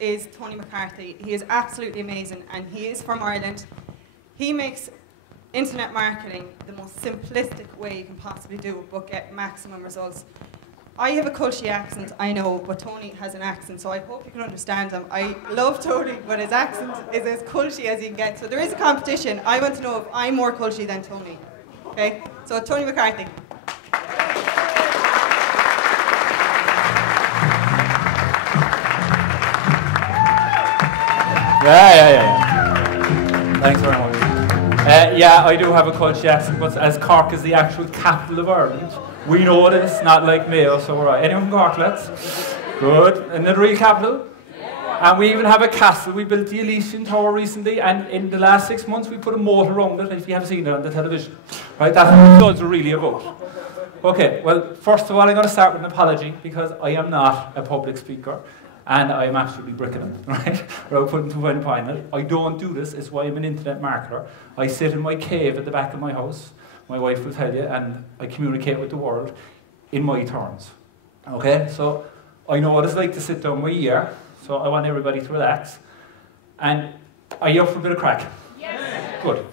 is Tony McCarthy. He is absolutely amazing, and he is from Ireland. He makes internet marketing the most simplistic way you can possibly do, but get maximum results. I have a Culshy accent, I know, but Tony has an accent, so I hope you can understand him. I love Tony, but his accent is as Culshy as you can get. So there is a competition. I want to know if I'm more Culshy than Tony. Okay? So Tony McCarthy. Yeah. Thanks very much. Yeah, I do have a Culshy accent, but as Cork is the actual capital of Ireland, we know this, not like Mayo, so we're right. Anyone from Cork, lads? Good. And the real capital? And we even have a castle. We built the Elysian Tower recently, and in the last 6 months we put a moat around it, if you haven't seen it on the television. Right, that's what the floods are really about. Okay, well, first of all, I'm going to start with an apology, because I am not a public speaker, and I am absolutely bricking it, right? Without putting too fine a point on it. I don't do this, it's why I'm an internet marketer. I sit in my cave at the back of my house, my wife will tell you, and I communicate with the world in my terms. Okay, so I know what it's like to sit down my ear, so I want everybody to relax. And are you up for a bit of crack? Yes. Good.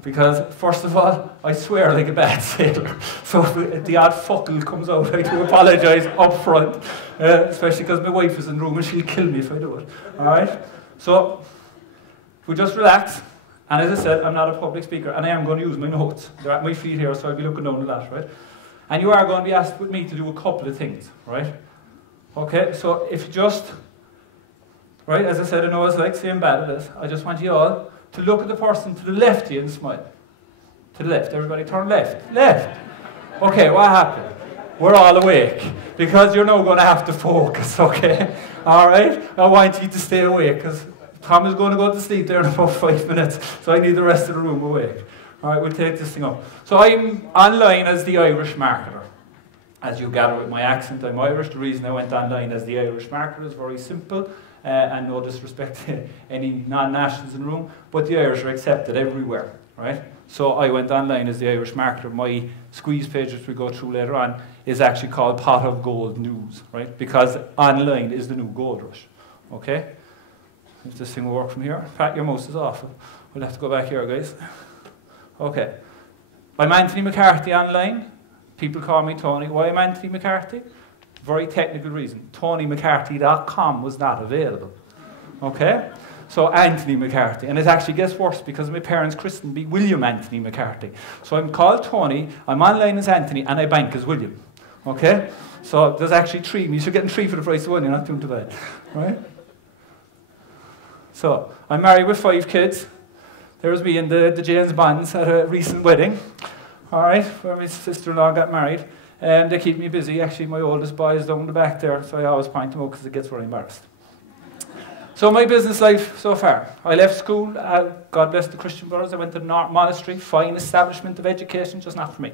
Because, first of all, I swear like a bad sailor. So if the odd fuckle comes out, I do apologise up front. Especially because my wife is in the room and she'll kill me if I do it. Alright? So, if we just relax. And as I said, I'm not a public speaker, and I am going to use my notes. They're at my feet here, so I'll be looking down at that, right? And you are going to be asked with me to do a couple of things, right? Okay, so if you just, right, as I said, I know it's like saying bad at this. I just want you all to look at the person to the left of you and smile. To the left, everybody turn left. Left! Okay, what happened? We're all awake, because you're now going to have to focus, okay? Alright? I want you to stay awake, because Tom is going to go to sleep there in about 5 minutes, so I need the rest of the room awake. Alright, we'll take this thing up. So I'm online as the Irish marketer. As you gather with my accent, I'm Irish. The reason I went online as the Irish marketer is very simple, and no disrespect to any non-nationals in the room, but the Irish are accepted everywhere, right? So I went online as the Irish marketer. My squeeze page, which we go through later on, is actually called Pot of Gold News, right? Because online is the new gold rush, okay? If this thing will work from here. Pat, your mouse is off. We'll have to go back here, guys. Okay. I'm Anthony McCarthy online. People call me Tony. Why am I Anthony McCarthy? Very technical reason. TonyMcCarthy.com was not available. Okay? So Anthony McCarthy. And it actually gets worse because my parents christened me William Anthony McCarthy. So I'm called Tony, I'm online as Anthony, and I bank as William. Okay? So there's actually 3. You should get 3 for the price of 1. You're not doing too bad. Right? So, I'm married with 5 kids. There was me and the James Bonds at a recent wedding, alright, where my sister-in-law got married. And they keep me busy. Actually, my oldest boy is down the back there, so I always point him out because it gets very embarrassed. So my business life so far. I left school, God bless the Christian Brothers. I went to the North Monastery, fine establishment of education, just not for me.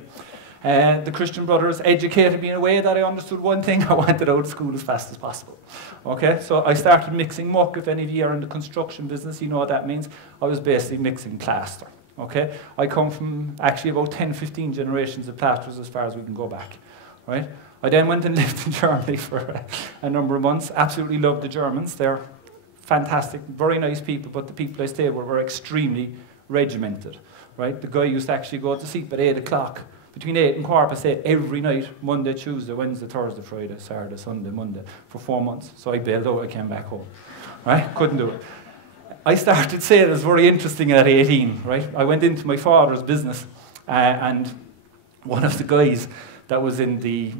The Christian Brothers educated me in a way that I understood one thing: I wanted out of school as fast as possible. Okay, so I started mixing muck. If any of you are in the construction business, you know what that means. I was basically mixing plaster. Okay, I come from actually about 10-15 generations of plasterers as far as we can go back. Right? I then went and lived in Germany for a number of months. Absolutely loved the Germans. They're fantastic, very nice people, but the people I stayed with were extremely regimented. Right? The guy used to actually go to sleep at 8 o'clock. Between 8 and 8:15 every night, Monday, Tuesday, Wednesday, Thursday, Friday, Saturday, Sunday, Monday, for 4 months. So I bailed out, I came back home. Right? Couldn't do it. I started sales very interesting at 18, right? I went into my father's business, and one of the guys that was in the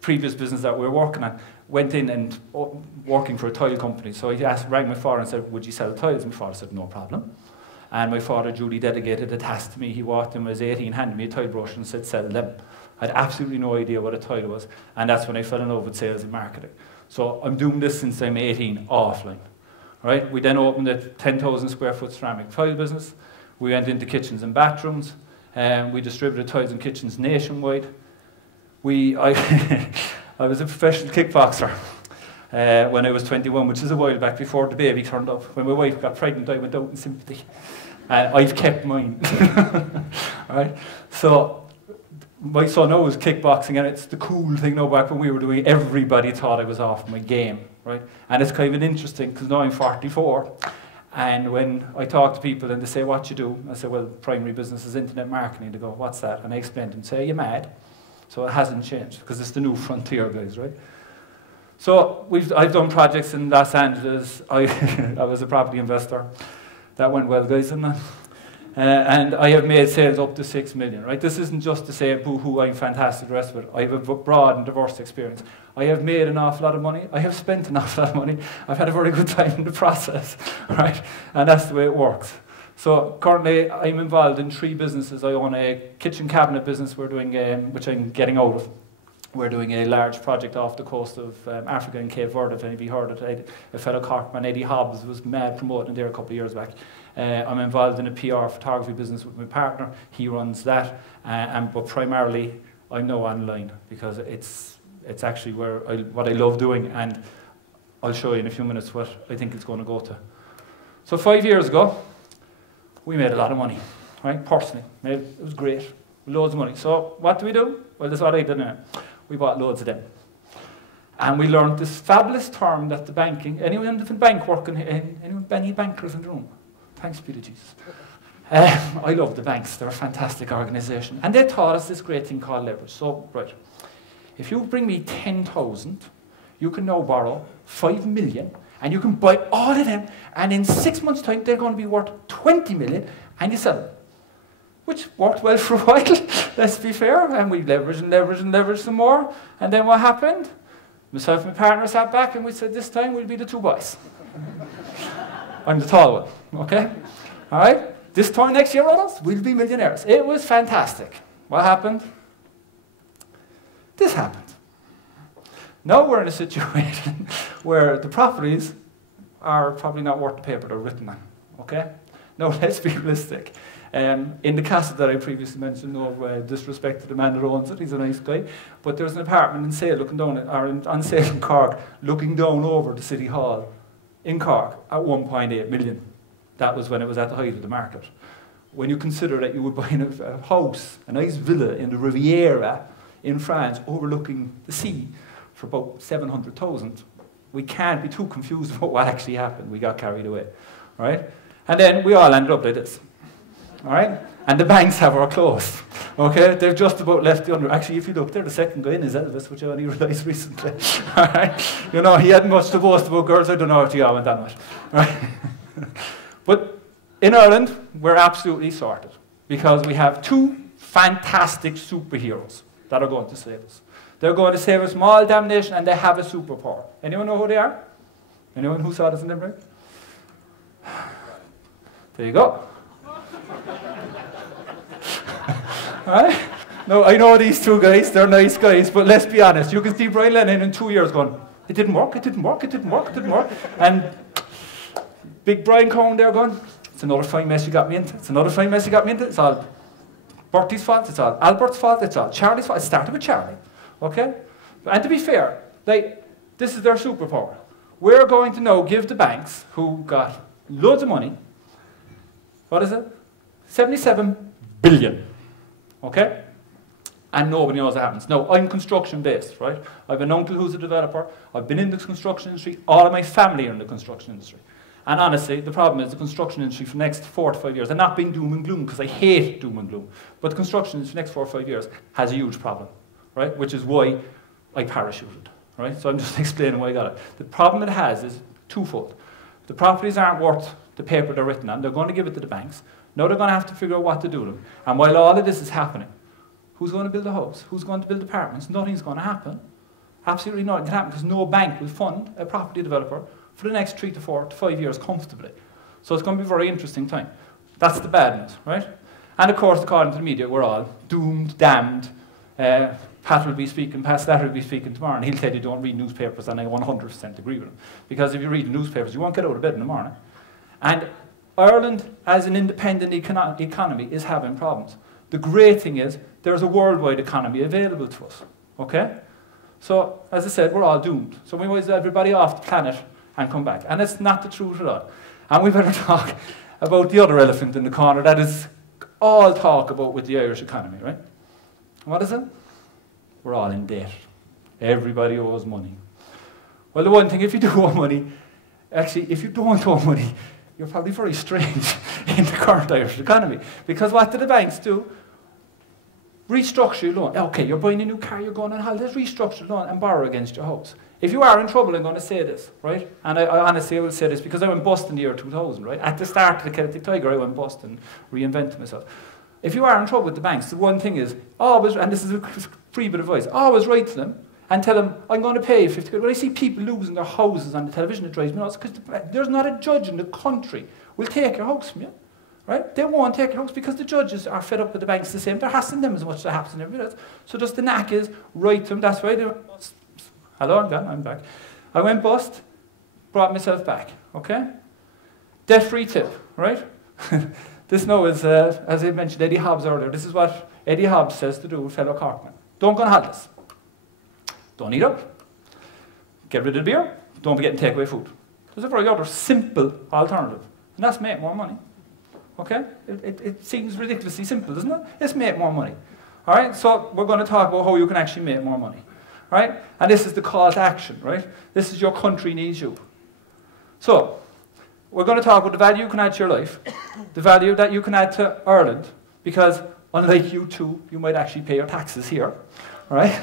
previous business that we were working on went in and working for a tile company. So I rang my father and said, would you sell tiles? My father said, no problem. And my father duly delegated a task to me. He walked in when I was 18, handed me a tile brush and said, sell them. I had absolutely no idea what a tile was. And that's when I fell in love with sales and marketing. So I'm doing this since I'm 18, offline. Right? We then opened a 10,000 square foot ceramic tile business. We went into kitchens and bathrooms. We distributed tiles and kitchens nationwide. I was a professional kickboxer when I was 21, which is a while back before the baby turned up. When my wife got pregnant, I went out in sympathy. And I've kept mine. Right? So my son knows kickboxing, and it's the cool thing now. Back when we were doing it, everybody thought I was off my game. right? And it's kind of interesting, because now I'm 44, and when I talk to people and they say, what you do? I say, well, primary business is internet marketing. They go, what's that? And I explain to them, say, you're mad. So it hasn't changed, because it's the new frontier, guys, right? So I've done projects in Los Angeles. I was a property investor. That went well, guys, didn't it? And I have made sales up to 6 million, right? This isn't just to say, boo-hoo, I'm fantastic, the rest of it. I have a broad and diverse experience. I have made an awful lot of money. I have spent an awful lot of money. I've had a very good time in the process, right? And that's the way it works. So currently, I'm involved in 3 businesses. I own a kitchen cabinet business we're doing, which I'm getting out of. We're doing a large project off the coast of Africa in Cape Verde, if any of you heard it. A fellow Corkman, Eddie Hobbs, was mad promoting there a couple of years back. I'm involved in a PR photography business with my partner. He runs that, but primarily I'm now online, because it's actually what I love doing, and I'll show you in a few minutes what I think it's going to go to. So 5 years ago, we made a lot of money, right? Personally, it was great, loads of money. So what do? Well, that's what I did now. We bought loads of them. And we learned this fabulous term that the banking, anyone in the bank working, any bankers in the room? Thanks be to Jesus. I love the banks, they're a fantastic organisation. And they taught us this great thing called leverage. So, right, if you bring me 10,000, you can now borrow 5 million, and you can buy all of them, and in 6 months' time, they're going to be worth 20 million, and you sell them. Which worked well for a while, let's be fair, and we leveraged and leveraged and leveraged some more. And then what happened? Myself and my partner sat back and we said, this time we'll be the 2 boys. I'm the tall one, okay? All right? This time next year, Ronald, we'll be millionaires. It was fantastic. What happened? This happened. Now we're in a situation where the properties are probably not worth the paper they're written on, okay? Now let's be realistic. In the castle that I previously mentioned, no disrespect to the man that owns it, he's a nice guy, but there's an apartment in sale looking down, on sale in Cork, looking down over the City Hall in Cork at 1.8 million. That was when it was at the height of the market. When you consider that you would buy a house, a nice villa in the Riviera in France, overlooking the sea, for about 700,000, we can't be too confused about what actually happened. We got carried away, right? And then we all ended up like this. All right? And the banks have our clothes. Okay? They've just about left the under. Actually, if you look there, the second guy in is Elvis, which I only realised recently. All right? You know, he hadn't much to boast about girls. I don't know if you went that much. Right? But in Ireland, we're absolutely sorted, because we have 2 fantastic superheroes that are going to save us. They're going to save us from all damnation, and they have a superpower. Anyone know who they are? Anyone who saw this in Limerick? There you go. Right? No, I know these 2 guys, they're nice guys, but let's be honest, you can see Brian Lennon in 2 years going, it didn't work, it didn't work, it didn't work, it didn't work. And big Brian Cohen there going, it's another fine mess you got me into, it's another fine mess you got me into, it's all Bertie's fault, it's all Albert's fault, it's all Charlie's fault, it started with Charlie, okay? And to be fair, this is their superpower. We're going to now give the banks, who got loads of money, what is it? 77 billion. Okay? And nobody knows what happens. Now, I'm construction-based, right? I have an uncle who's a developer. I've been in the construction industry. All of my family are in the construction industry. And honestly, the problem is the construction industry for the next 4 to 5 years, and not being doom and gloom, because I hate doom and gloom, but the construction industry for the next 4 or 5 years has a huge problem, right? Which is why I parachuted, right? So I'm just explaining why I got it. The problem it has is twofold. The properties aren't worth the paper they're written on. They're going to give it to the banks. Now they're going to have to figure out what to do with them. And while all of this is happening, who's going to build a house? Who's going to build apartments? Nothing's going to happen. Absolutely nothing can happen, because no bank will fund a property developer for the next 3 to 4 to 5 years comfortably. So it's going to be a very interesting time. That's the bad news, right? And of course, according to the media, we're all doomed, damned. Pat will be speaking, Pat Slater will be speaking tomorrow, and he'll tell you don't read newspapers, and I 100% agree with him. Because if you read the newspapers, you won't get out of bed in the morning. And Ireland, as an independent economy, is having problems. The great thing is, there's a worldwide economy available to us, okay? So, as I said, we're all doomed. So we might everybody off the planet and come back. And it's not the truth at all. And we better talk about the other elephant in the corner that is all talk about with the Irish economy, right? What is it? We're all in debt. Everybody owes money. Well, the one thing, if you do owe money, actually, if you don't owe money, you're probably very strange in the current Irish economy. Because what do the banks do? Restructure your loan. Okay, you're buying a new car, you're going on holidays, restructure your loan and borrow against your house. If you are in trouble, I'm going to say this, right? And I honestly will say this because I went bust in the year 2000, right? At the start of the Celtic Tiger, I went bust and reinvented myself. If you are in trouble with the banks, the one thing is, always, and this is a free bit of advice, always write to them and tell them, I'm going to pay you 50 quid. When I see people losing their houses on the television, it drives me nuts, because there's not a judge in the country will take your house from you. Right? They won't take your house because the judges are fed up with the banks the same. They're hassling them as much as they're hassling everybody else. So just the knack is, write to them. That's why they went bust. Hello, I'm gone, I'm back. I went bust, brought myself back, okay? Debt-free tip, right? This now is, as I mentioned Eddie Hobbs earlier, this is what Eddie Hobbs says to do, fellow Corkmen. Don't go on holidays. Don't eat up. Get rid of the beer. Don't forget to take away food. There's a very other simple alternative, and that's make more money. Okay? It seems ridiculously simple, doesn't it? It's make more money. All right? So we're going to talk about how you can actually make more money. Right? And this is the call to action, right? This is your country needs you. So, we're going to talk about the value you can add to your life, the value that you can add to Ireland, because unlike you two, you might actually pay your taxes here, right?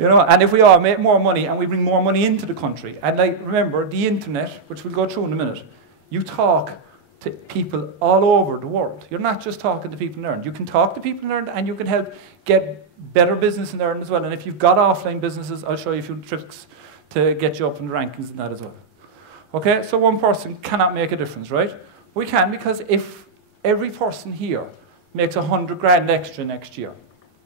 You know, and if we all make more money and we bring more money into the country, and like, remember, the internet, which we'll go through in a minute, you talk to people all over the world. You're not just talking to people in Ireland. You can talk to people in Ireland and you can help get better business in Ireland as well. And if you've got offline businesses, I'll show you a few tricks to get you up in the rankings and that as well. Okay, so one person cannot make a difference, right? We can, because if every person here makes 100 grand extra next year,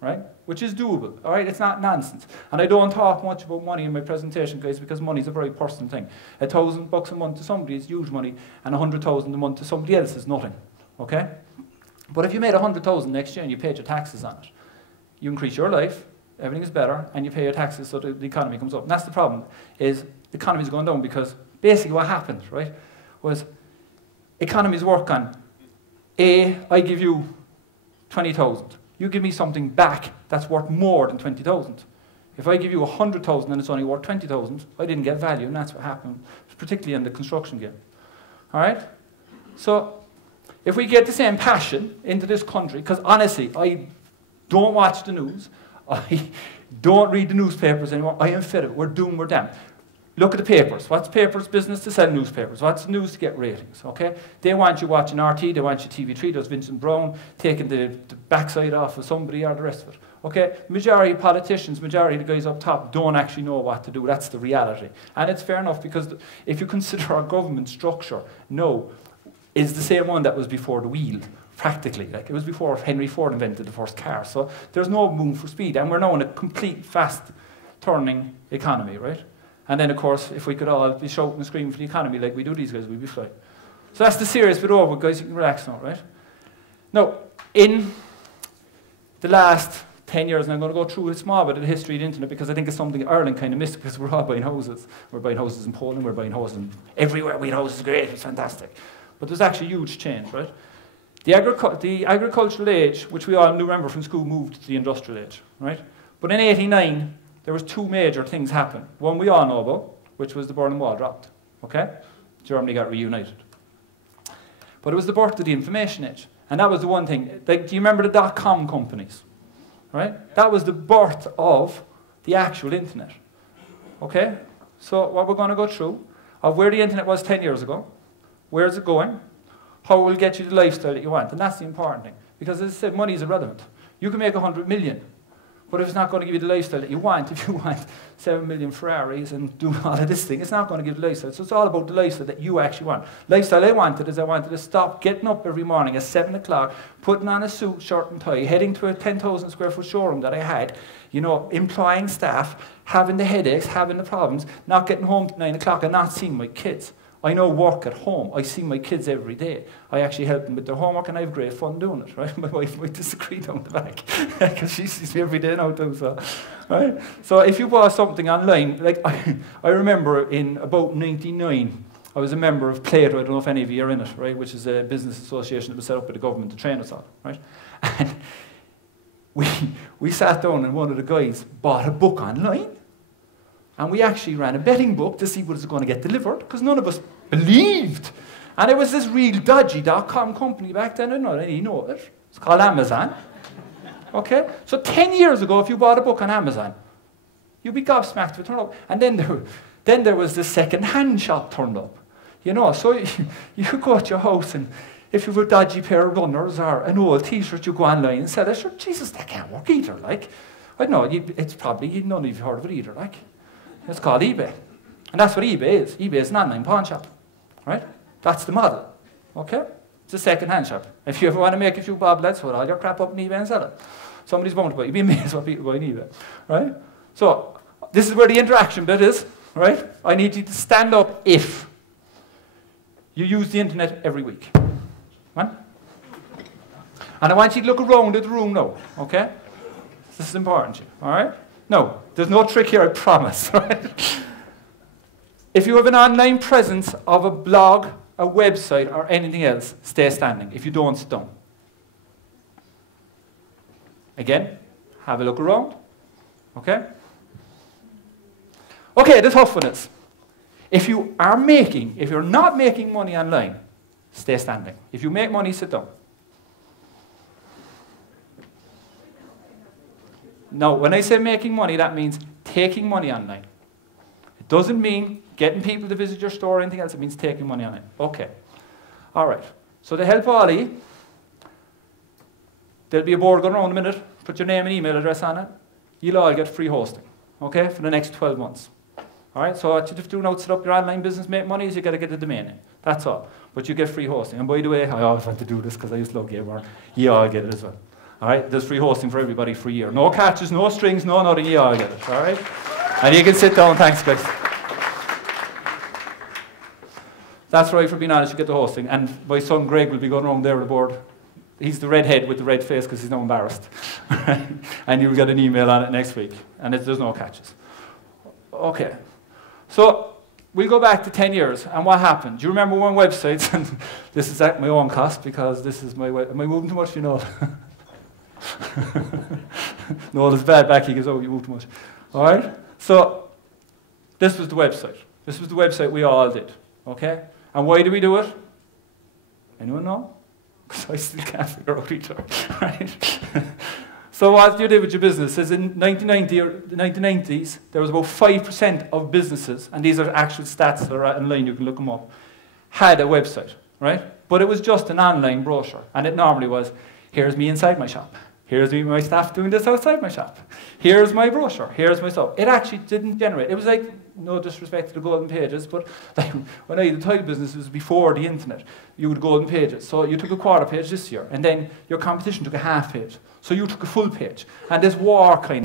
right? Which is doable, all right? It's not nonsense. And I don't talk much about money in my presentation, guys, because money is a very personal thing. $1,000 a month to somebody is huge money, and 100,000 a month to somebody else is nothing, okay? But if you made 100,000 next year and you paid your taxes on it, you increase your life, everything is better, and you pay your taxes so the economy comes up. And that's the problem, is the economy is going down because basically what happened, right, was economies work on, I give you 20,000. You give me something back that's worth more than 20,000. If I give you 100,000 and it's only worth 20,000, I didn't get value, and that's what happened, particularly in the construction game. All right? So, if we get the same passion into this country, because honestly, I don't watch the news, I don't read the newspapers anymore, I am fed up, we're doomed, we're damned. Look at the papers. What's papers' business? To sell newspapers. What's the news? To get ratings, okay? They want you watching RT, they want you TV3, there's Vincent Brown taking the backside off of somebody or the rest of it, okay? Majority of politicians, majority of the guys up top don't actually know what to do. That's the reality. And it's fair enough, because if you consider our government structure, no, is the same one that was before the wheel, practically. Like, it was before Henry Ford invented the first car. So there's no room for speed, and we're now in a complete fast-turning economy, right? And then, of course, if we could all be shouting and screaming for the economy like we do these guys, we'd be fine. So that's the serious bit over, guys. You can relax now, right? Now, in the last 10 years, and I'm going to go through a small bit of the history of the internet, because I think it's something Ireland kind of missed, because we're all buying houses. We're buying houses in Poland, we're buying houses everywhere. We had houses, great, it's fantastic. But there's actually a huge change, right? The agricultural age, which we all remember from school, moved to the industrial age, right? But in '89, there was two major things happen. One we all know about, which was the Berlin Wall dropped, okay? Germany got reunited. But it was the birth of the information age. And that was the one thing. Like, do you remember the dot-com companies? Right? That was the birth of the actual internet. Okay? So what we're going to go through, of where the internet was 10 years ago, where is it going, how it will get you the lifestyle that you want. And that's the important thing. Because as I said, money is irrelevant. You can make 100 million. But if it's not going to give you the lifestyle that you want, if you want 7 million Ferraris and do all of this thing, it's not going to give the lifestyle. So it's all about the lifestyle that you actually want. Lifestyle I wanted is I wanted to stop getting up every morning at 7 o'clock, putting on a suit, shirt and tie, heading to a 10,000 square foot showroom that I had, you know, employing staff, having the headaches, having the problems, not getting home at 9 o'clock and not seeing my kids. I now work at home. I see my kids every day. I actually help them with their homework, and I have great fun doing it, right? My wife might disagree down the back, because she sees me every day now too, so, right? So if you bought something online, like I remember in about '99, I was a member of Plato, I don't know if any of you are in it, right? Which is a business association that was set up by the government to train us all, right? And we sat down and one of the guys bought a book online. And we actually ran a betting book to see what was going to get delivered, because none of us believed. And it was this real dodgy .com company back then. I don't know any know it. It's called Amazon. Okay? So 10 years ago, if you bought a book on Amazon, you'd be gobsmacked with turn up. And then there was this second-hand shop turned up. You know, so you could go at your house, and if you have a dodgy pair of runners or an old t-shirt, you go online and sell it. Sure, Jesus, that can't work either. Like, I don't know, it's probably, none of you have heard of it either. Like, it's called eBay. And that's what eBay is. eBay is an online pawn shop. Right? That's the model. Okay? It's a second-hand shop. If you ever want to make a few bob, let's put all your crap up on eBay and sell it. Somebody's bound to buy it. You'd be amazed what people buy on eBay. Right? So, this is where the interaction bit is. Right? I need you to stand up if you use the internet every week. Right? And I want you to look around at the room now. Okay? This is important. All right? No, there's no trick here, I promise. Right? If you have an online presence of a blog, a website, or anything else, stay standing. If you don't, sit down. Again, have a look around. Okay? Okay, the tough one is, if you're not making money online, stay standing. If you make money, sit down. Now, when I say making money, that means taking money online. It doesn't mean getting people to visit your store or anything else. It means taking money online. Okay. All right. So to help Ollie, there'll be a board going around in a minute. Put your name and email address on it. You'll all get free hosting, okay, for the next 12 months. All right. So what you have to do now to set up your online business, make money, is you got to get the domain name. That's all. But you get free hosting. And by the way, I always want to do this because I used to love Gamer. You all get it as well. All right. There's free hosting for everybody for a year. No catches, no strings, no nothing. You all get it. All right. And you can sit down. Thanks, guys. That's right, for being honest, you get the hosting. And my son Greg will be going around there with the board. He's the redhead with the red face because he's now embarrassed. And you'll get an email on it next week. And there's no catches. Okay. So we'll go back to 10 years. And what happened? Do you remember one website? And this is at my own cost because this is my website. Am I moving too much? You know. No, it's bad back. He goes, oh, you move too much. All right? So this was the website. This was the website we all did. Okay? And why do we do it? Anyone know? Because I still can't figure out either. Right? So what you did with your business is in 1990 or the 1990s, there was about 5% of businesses, and these are actual stats that are online, you can look them up, had a website, right? But it was just an online brochure, and it normally was, here's me inside my shop. Here's me, my staff doing this outside my shop. Here's my brochure. Here's my stuff. It actually didn't generate. It was like, no disrespect to the golden pages, but like when I did the title business, it was before the internet. You would golden pages. So you took a quarter page this year, and then your competition took a half page. So you took a full page. And this war kind